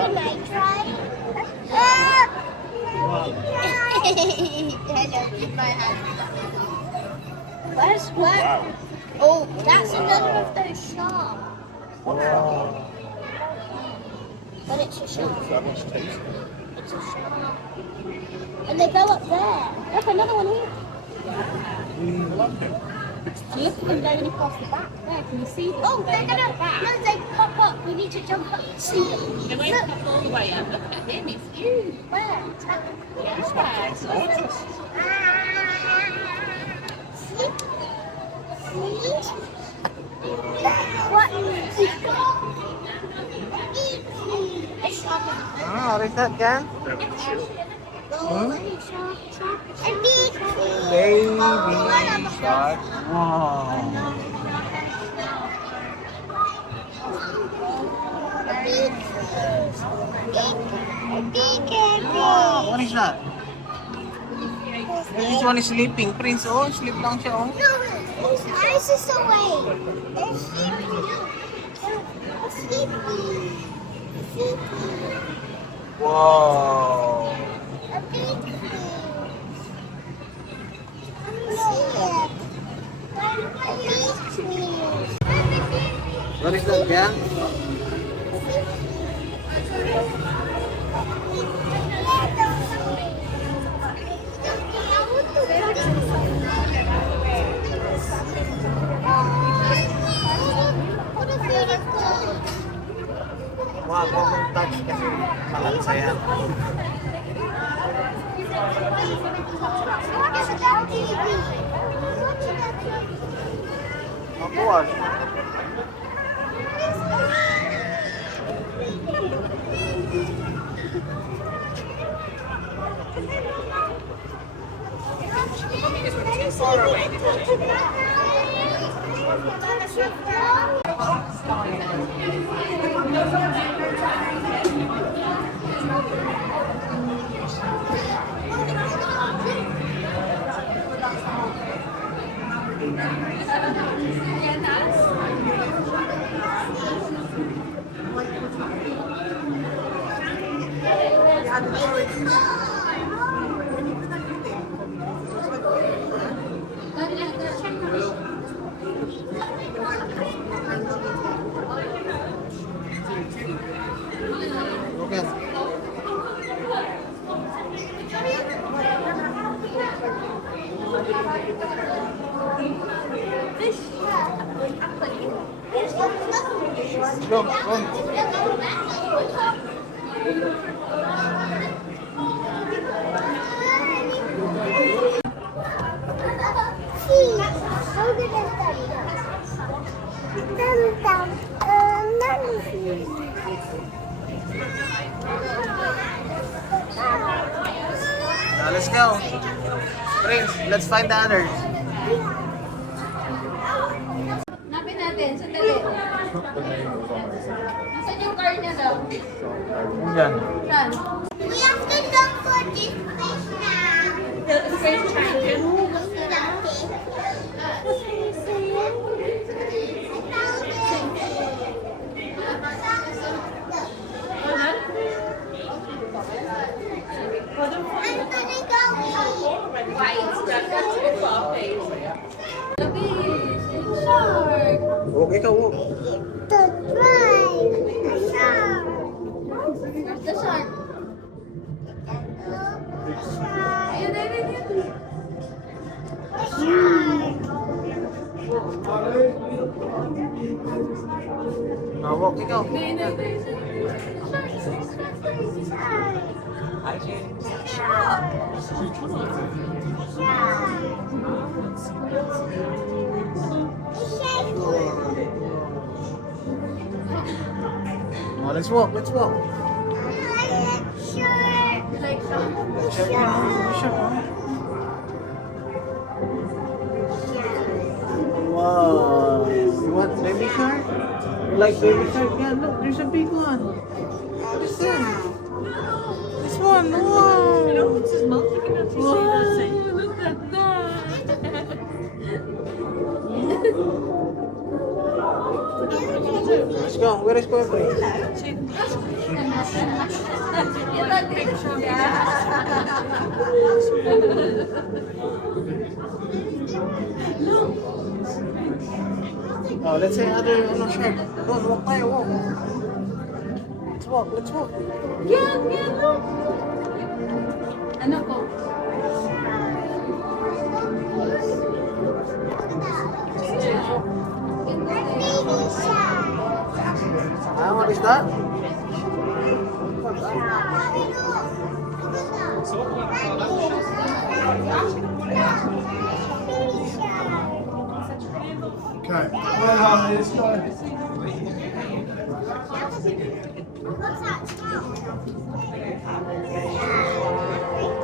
I try? Hello, keep my hand. Where's where? Wow. Oh, that's another of those sharks. Wow. But it's a shark. That must taste. It's a shark. And they go up there. Look, another one here. Look at them going across the back there. Can you see them? Oh, they're gonna. No, they pop up. We need to jump up and see them. They won't come all the way up. Look at him, he's huge. Where? Yeah. See? What? What is that, Jan? Baby shark. Wow. Wow, what is that? This one is sleeping. Prince, oh, sleep lang siya, oh. No, his eyes is away. They're sleepy. They're sleepy. Sleepy. Wow. A big fish. See it. A big fish. What is that, Jan? Wag mo kong touch kasi malansa yan. Mabuwas. Okay. Go, go. Now let's go. Prince, let's find the others. Hanapin natin, sandali. Nasaan yung car niya daw? Diyan. Saan? We have to look for this fish now. The fish tank. Shark! Okay ka, walk. The drive. The shark. Where's the shark? Ayun, ayun, ayun. The shark. Now walk, ikaw. Ayun, ayun, ayun. Now let's walk, let's walk. You like shark? Wow. You want baby shark? You like baby shark? Yeah, look, there's a big one. This one. This one, wow. You know, it's his mouth. You cannot see that. Look at that. Let's go. Where is Pobre? Oh, let's say other shark. Go, walk tayo, walk. Let's walk. Yan, look. Ano ko? Ah, what is that? Okay. Well, how is this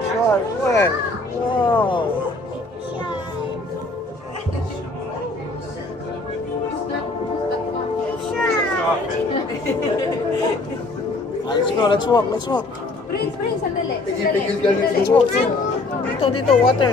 Shark, where? Wow. Let's walk. Prince, sandali. Tigil-tigil ka na. Let's walk. Dito, water.